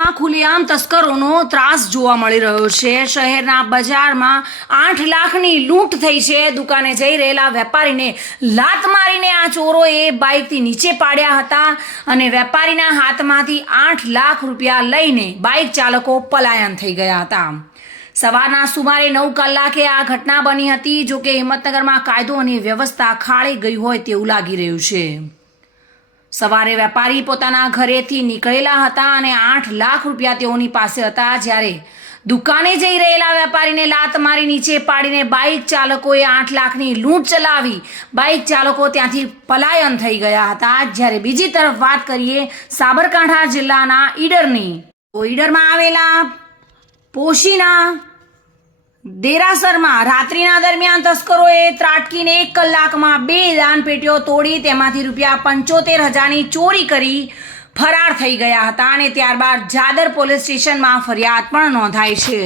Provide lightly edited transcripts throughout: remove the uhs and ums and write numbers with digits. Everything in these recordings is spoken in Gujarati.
ખુલ્લેઆમ તસ્કરોનો ત્રાસ જોવા મળી રહ્યો છે। શહેરના બજારમાં 8 લાખની લૂંટ થઈ છે। દુકાને જઈ રહેલા વેપારીને લાત મારીને આ ચોરોએ બાઇકથી નીચે પાડ્યા હતા અને વેપારીના હાથમાંથી 8 લાખ રૂપિયા લઈને બાઇક ચાલકો પલાયન થઈ ગયા હતા। સવારના સુમારે 9 કલાકે આ ઘટના બની હતી। જો કે હિંમતનગરમાં કાયદો અને વ્યવસ્થા ખાળી ગઈ હોય તેવું લાગી રહ્યું છે। સવારે વેપારી પોતાના ઘરેથી નીકળેલા હતા અને 8 લાખ રૂપિયા તેઓની પાસે હતા, જ્યારે દુકાને જઈ રહેલા વેપારીને લાત મારી નીચે પાડીને બાઇક ચાલકોએ 8 લાખની લૂંટ ચલાવી બાઇક ચાલકો ત્યાંથી પલાયન થઈ ગયા હતા। જ્યારે બીજી તરફ વાત કરીએ સાબરકાંઠા જિલ્લાના ઈડરની, તો ઈડરમાં આવેલા પોશીના દેરાસરમાં રાત્રિના દરમિયાન તસ્કરોએ ત્રાટકીને 1 કલાકમાં 2 દાનપેટીઓ તોડી તેમાંથી રૂપિયા 75,000ની ચોરી કરી ફરાર થઈ ગયા હતા અને ત્યારબાદ જાદર પોલીસ સ્ટેશનમાં ફરિયાદ પણ નોંધાઈ છે।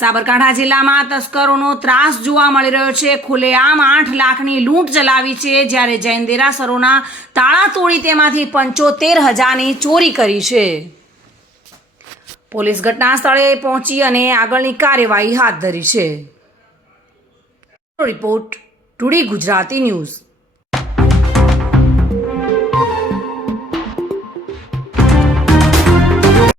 સાબરકાંઠા જિલ્લામાં તસ્કરોનો ત્રાસ જોવા મળી રહ્યો છે। ખુલ્લેઆમ 8 લાખની લૂંટ ચલાવી છે, જ્યારે જૈન દેરાસરોના તાળા તોડી તેમાંથી 75,000ની ચોરી કરી છે। પોલીસ ઘટના સ્થળે પહોંચી અને આગળની કાર્યવાહી હાથ ધરી છે। Report today Gujarati news.